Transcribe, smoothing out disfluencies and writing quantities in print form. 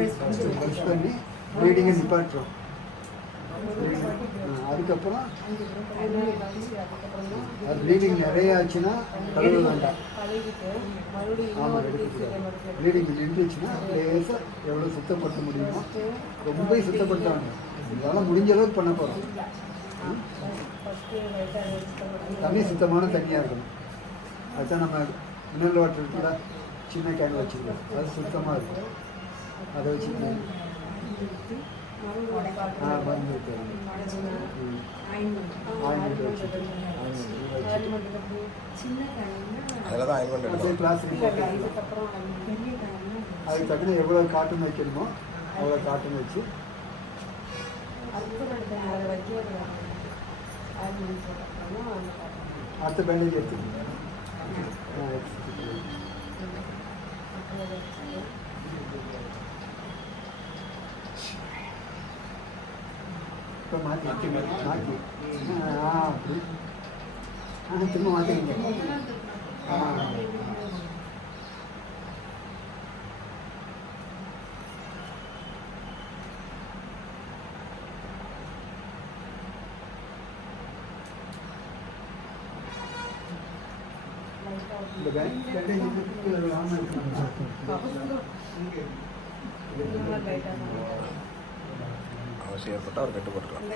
Brush பண்ணி ப்ளீடிங்கை நிப்பாட்டுறோம். அதுக்கப்புறம் அது ப்ளீடிங் நிறைய ஆச்சுன்னா கழுவ வேண்டாம். ஆமாம், எடுக்கக்கூடாது. ப்ளீடிங் நின்றுச்சுன்னா லேசாக எவ்வளோ சுத்தப்படுத்த முடியுமோ ரொம்ப சுத்தப்படுத்த வேண்டாம். இதெல்லாம் முடிஞ்ச அளவுக்கு பண்ண போகிறோம். தண்ணி சுத்தமான தண்ணியாக இருக்கணும். அதுதான் நம்ம மினரல் வாட்டர் இருக்குல்ல, சின்ன கேன் வச்சுருக்கோம், அது சுத்தமாக இருக்கும். அதை வச்சு மருந்து அதுக்கு தக்கன எவ்வளோ காட்டன் வைக்கணுமோ அவ்வளோ காட்டன் வச்சு அடுத்த பேண்டேஜ் எடுத்துக்கணும். இப்போ மாற்றி அப்படி திரும்ப மாற்றிக்கிங்க. இந்த பேண்டேஜ் அவசியம் ஏற்பட்டால் அவர் கட்டுப்பட்டுக்கலாம்.